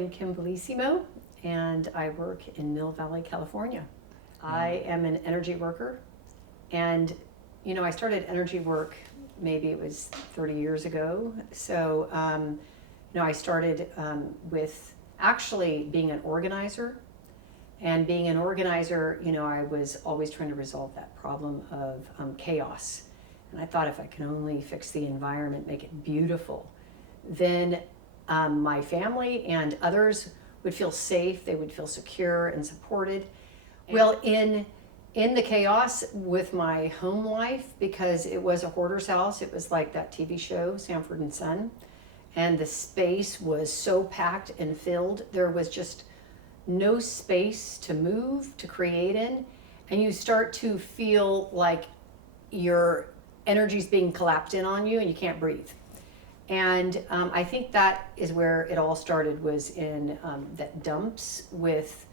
am Kim Bellisimo, and I work in Mill Valley, California. I am an energy worker, and I started energy work maybe it was 30 years ago. So I started with actually being an organizer, and being an organizer, I was always trying to resolve that problem of chaos. And I thought if I can only fix the environment, make it beautiful, then my family and others would feel safe, they would feel secure and supported. Well, in the chaos with my home life, because it was a hoarder's house, it was like that TV show, Sanford and Son, and the space was so packed and filled, there was just no space to move, to create in, and you start to feel like your energy's being collapsed in on you and you can't breathe. And I think that is where it all started, was in that dumps with,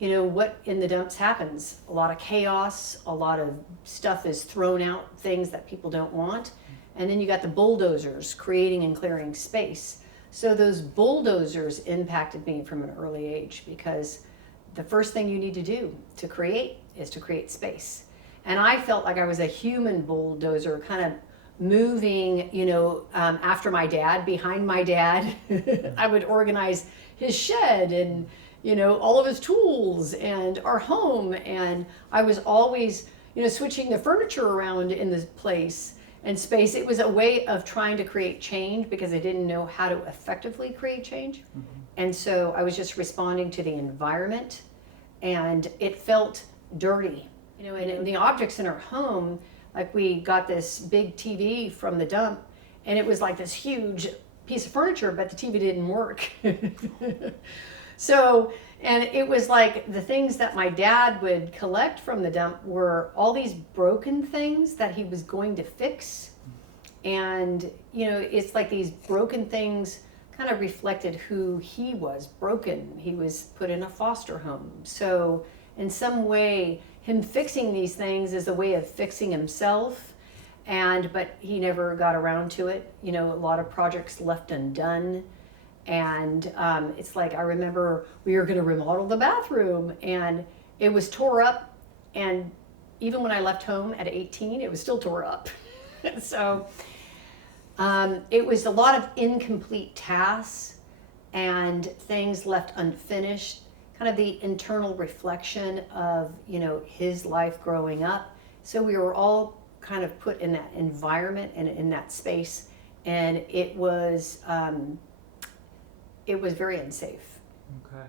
what in the dumps happens. A lot of chaos, a lot of stuff is thrown out, things that people don't want. And then you got the bulldozers creating and clearing space. So those bulldozers impacted me from an early age, because the first thing you need to do to create is to create space. And I felt like I was a human bulldozer, kind of moving, after my dad, behind my dad. I would organize his shed and, all of his tools and our home. And I was always, switching the furniture around in this place and space. It was a way of trying to create change, because I didn't know how to effectively create change. Mm-hmm. And so I was just responding to the environment, and it felt dirty. And the objects in our home, like we got this big TV from the dump, and it was like this huge piece of furniture, but the TV didn't work. So, and it was like the things that my dad would collect from the dump were all these broken things that he was going to fix. And, it's like these broken things kind of reflected who he was. Broken. He was put in a foster home. So in some way, him fixing these things is a way of fixing himself, but he never got around to it. A lot of projects left undone, and it's like, I remember we were going to remodel the bathroom, and it was tore up, and even when I left home at 18, it was still tore up. So it was a lot of incomplete tasks and things left unfinished, kind of the internal reflection of, his life growing up. So we were all kind of put in that environment and in that space, and it was very unsafe. Okay.